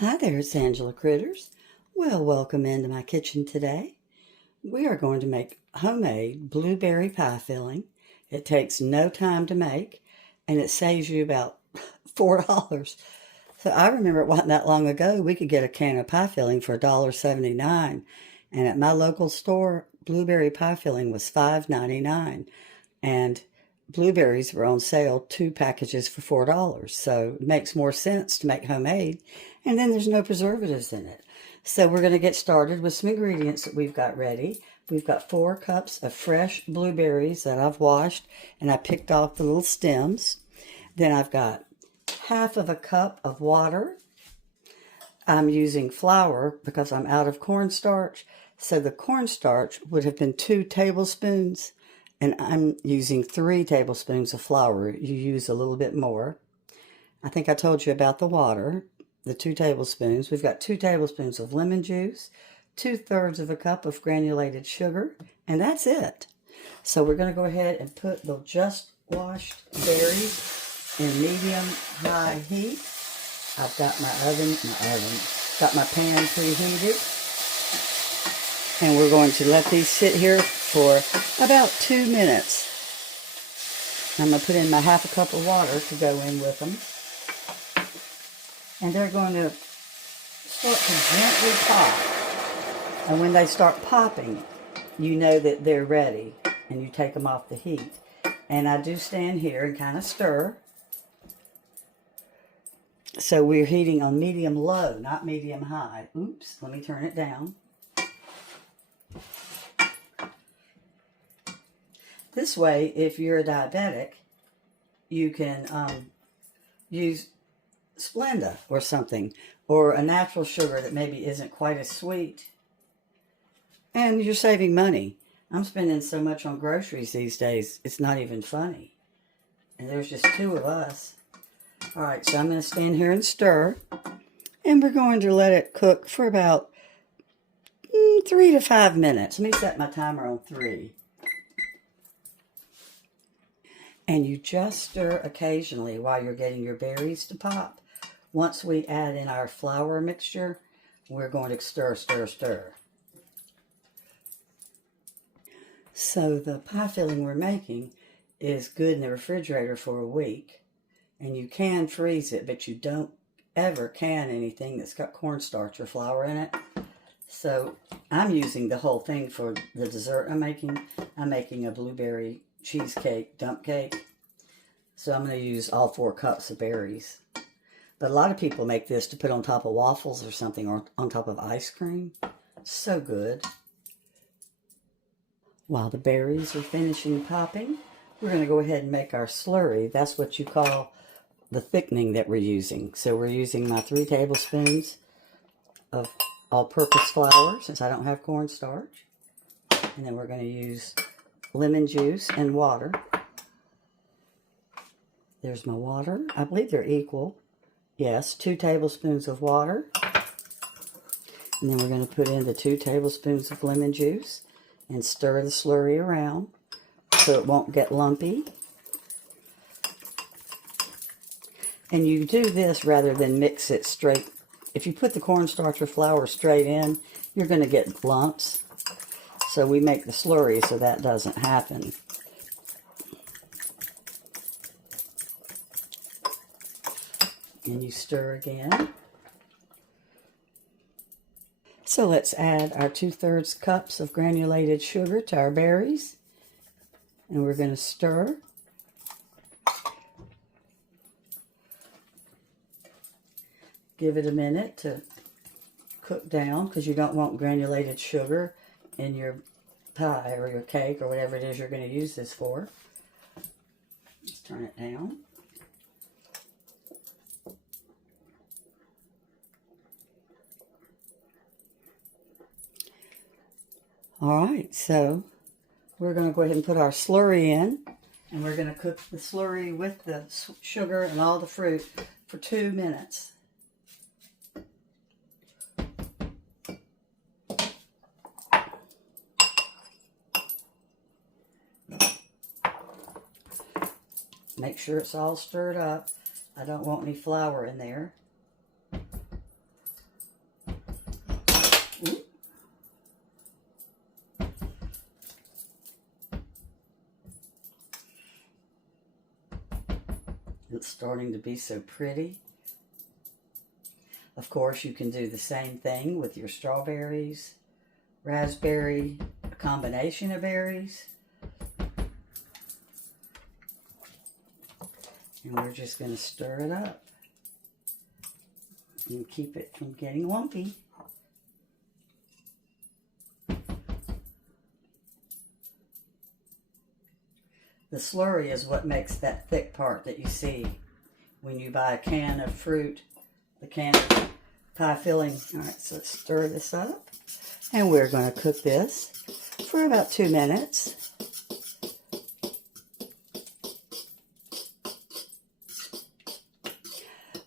Hi there, it's Angela Critters. Well, welcome into my kitchen today. We are going to make homemade blueberry pie filling. It takes no time to make, and it saves you about $4. So I remember it wasn't that long ago, we could get a can of pie filling for $1.79, and at my local store, blueberry pie filling was $5.99, and blueberries were on sale, 2 packages for $4. So it makes more sense to make homemade, and then there's no preservatives in it. So we're going to get started with some ingredients that we've got ready. We've got 4 cups of fresh blueberries that I've washed, and I picked off the little stems. Then I've got half of a cup of water. I'm using flour because I'm out of cornstarch, so the cornstarch would have been 2 tablespoons, and I'm using 3 tablespoons of flour. You use a little bit more. I think I told you about the water, the 2 tablespoons. We've got 2 tablespoons of lemon juice, 2/3 of a cup of granulated sugar, and that's it. So we're going to go ahead and put the just washed berries in medium-high heat. I've got my pan preheated. And we're going to let these sit here for about 2 minutes. I'm going to put in my half a cup of water to go in with them. And they're going to start to gently pop. And when they start popping, you know that they're ready. And you take them off the heat. And I do stand here and kind of stir. So we're heating on medium-low, not medium-high. Oops, let me turn it down. This way, if you're a diabetic, you can use Splenda or something, or a natural sugar that maybe isn't quite as sweet. And you're saving money. I'm spending so much on groceries these days, it's not even funny. And there's just 2 of us. All right, so I'm going to stand here and stir. And we're going to let it cook for about 3 to 5 minutes. Let me set my timer on 3. And you just stir occasionally while you're getting your berries to pop. Once we add in our flour mixture, we're going to stir, stir, stir. So the pie filling we're making is good in the refrigerator for a week. And you can freeze it, but you don't ever can anything that's got cornstarch or flour in it. So I'm using the whole thing for the dessert I'm making. I'm making a blueberry cheesecake dump cake. So I'm going to use all 4 cups of berries. But a lot of people make this to put on top of waffles or something, or on top of ice cream. So good. While the berries are finishing popping, we're going to go ahead and make our slurry. That's what you call the thickening that we're using. So we're using my 3 tablespoons of all-purpose flour, since I don't have cornstarch. And then we're going to use lemon juice and water. There's my water. I believe they're equal. Yes, 2 tablespoons of water. And then we're going to put in the 2 tablespoons of lemon juice and stir the slurry around so it won't get lumpy. And you do this rather than mix it straight. If you put the cornstarch or flour straight in, you're going to get lumps. So we make the slurry so that doesn't happen. And you stir again. So let's add our 2/3 cups of granulated sugar to our berries. And we're going to stir. Give it a minute to cook down, because you don't want granulated sugar in your pie or your cake or whatever it is you're going to use this for. Let's turn it down. All right, so we're going to go ahead and put our slurry in, and we're going to cook the slurry with the sugar and all the fruit for 2 minutes. Make sure it's all stirred up. I don't want any flour in there. It's starting to be so pretty. Of course, you can do the same thing with your strawberries, raspberry, a combination of berries. And we're just going to stir it up and keep it from getting lumpy. The slurry is what makes that thick part that you see when you buy a can of fruit, the can of pie filling. All right, so let's stir this up. And we're going to cook this for about 2 minutes.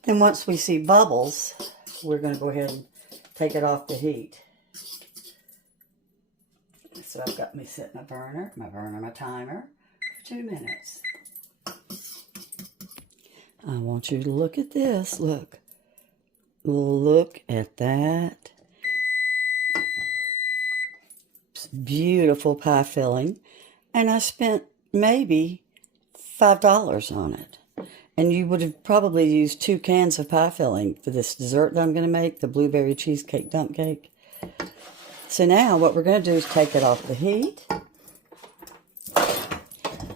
Then once we see bubbles, we're going to go ahead and take it off the heat. So I've got me set my burner, my timer for 2 minutes. I want you to look at this. Look. Look at that. It's beautiful pie filling. And I spent maybe $5 on it. And you would have probably used 2 cans of pie filling for this dessert that I'm going to make, the blueberry cheesecake dump cake. So now what we're going to do is take it off the heat.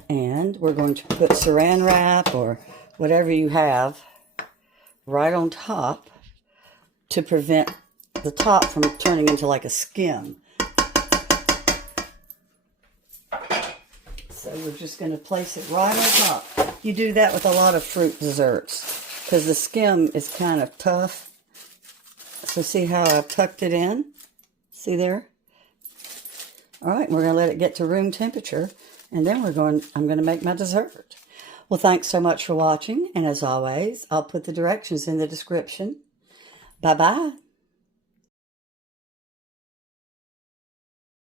And we're going to put saran wrap or whatever you have right on top to prevent the top from turning into like a skim. So we're just going to place it right on top. You do that with a lot of fruit desserts because the skim is kind of tough. So see how I've tucked it in? See there? All right, we're going to let it get to room temperature, and then I'm going to make my dessert. Well, thanks so much for watching, and as always, I'll put the directions in the description. Bye-bye.